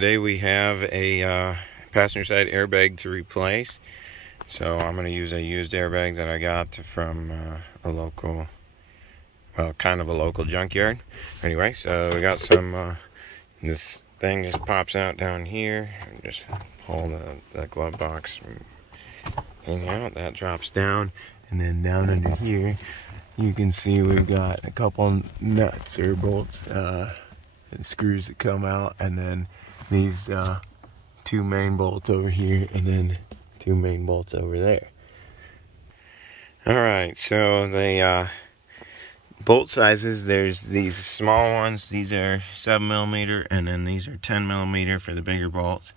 Today we have a passenger side airbag to replace. So I'm going to use a used airbag that I got from a local, well, kind of a local junkyard. Anyway, so we got some, this thing just pops out down here. Just pull the glove box thing out. That drops down. And then down under here, you can see we've got a couple nuts or bolts and screws that come out. And then these two main bolts over here, and then two main bolts over there. Alright, so the bolt sizes, there's these small ones. These are 7mm, and then these are 10mm for the bigger bolts.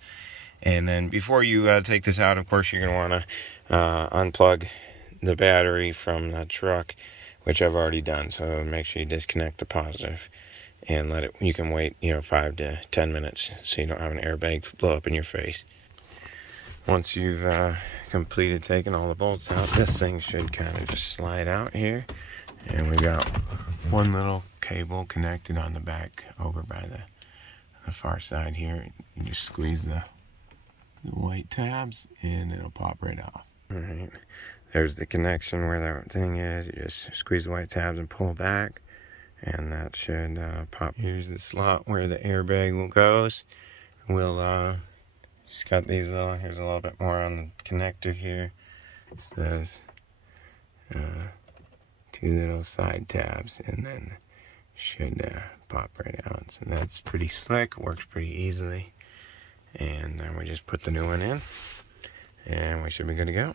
And then before you take this out, of course, you're going to want to unplug the battery from the truck, which I've already done. So make sure you disconnect the positive and let it, you can wait, 5 to 10 minutes so you don't have an airbag blow up in your face. Once you've completed taking all the bolts out, this thing should kind of just slide out here. And we got one little cable connected on the back over by the far side here. You just squeeze the white tabs and it'll pop right off. Alright, there's the connection where that thing is. You just squeeze the white tabs and pull back, and that should pop. Here's the slot where the airbag goes. We'll just got these little, here's a little bit more on the connector here. It says 2 little side tabs, and then should pop right out. So that's pretty slick, works pretty easily. And then we just put the new one in, and we should be good to go.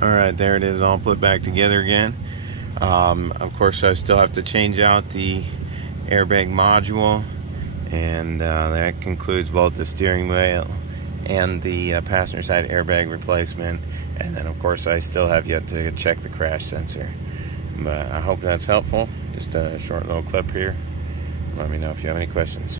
Alright, there it is, all put back together again. Of course, I still have to change out the airbag module, and that concludes both the steering wheel and the passenger side airbag replacement. And then, of course, I still have yet to check the crash sensor. But I hope that's helpful. Just a short little clip here. Let me know if you have any questions.